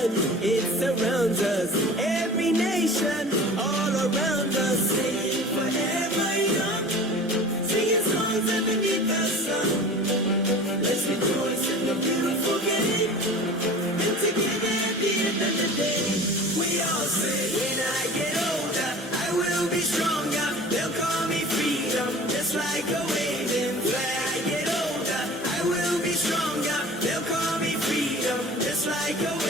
sun, it surrounds us. Every nation, all around us, sing forever young, singing songs underneath the sun. Let's rejoice in the beautiful game, and together at the end of the day, we all say, when I get older, I will be stronger. They'll call me freedom, just like a waving flag. I get older, I will be stronger. They'll call me freedom, just like a waving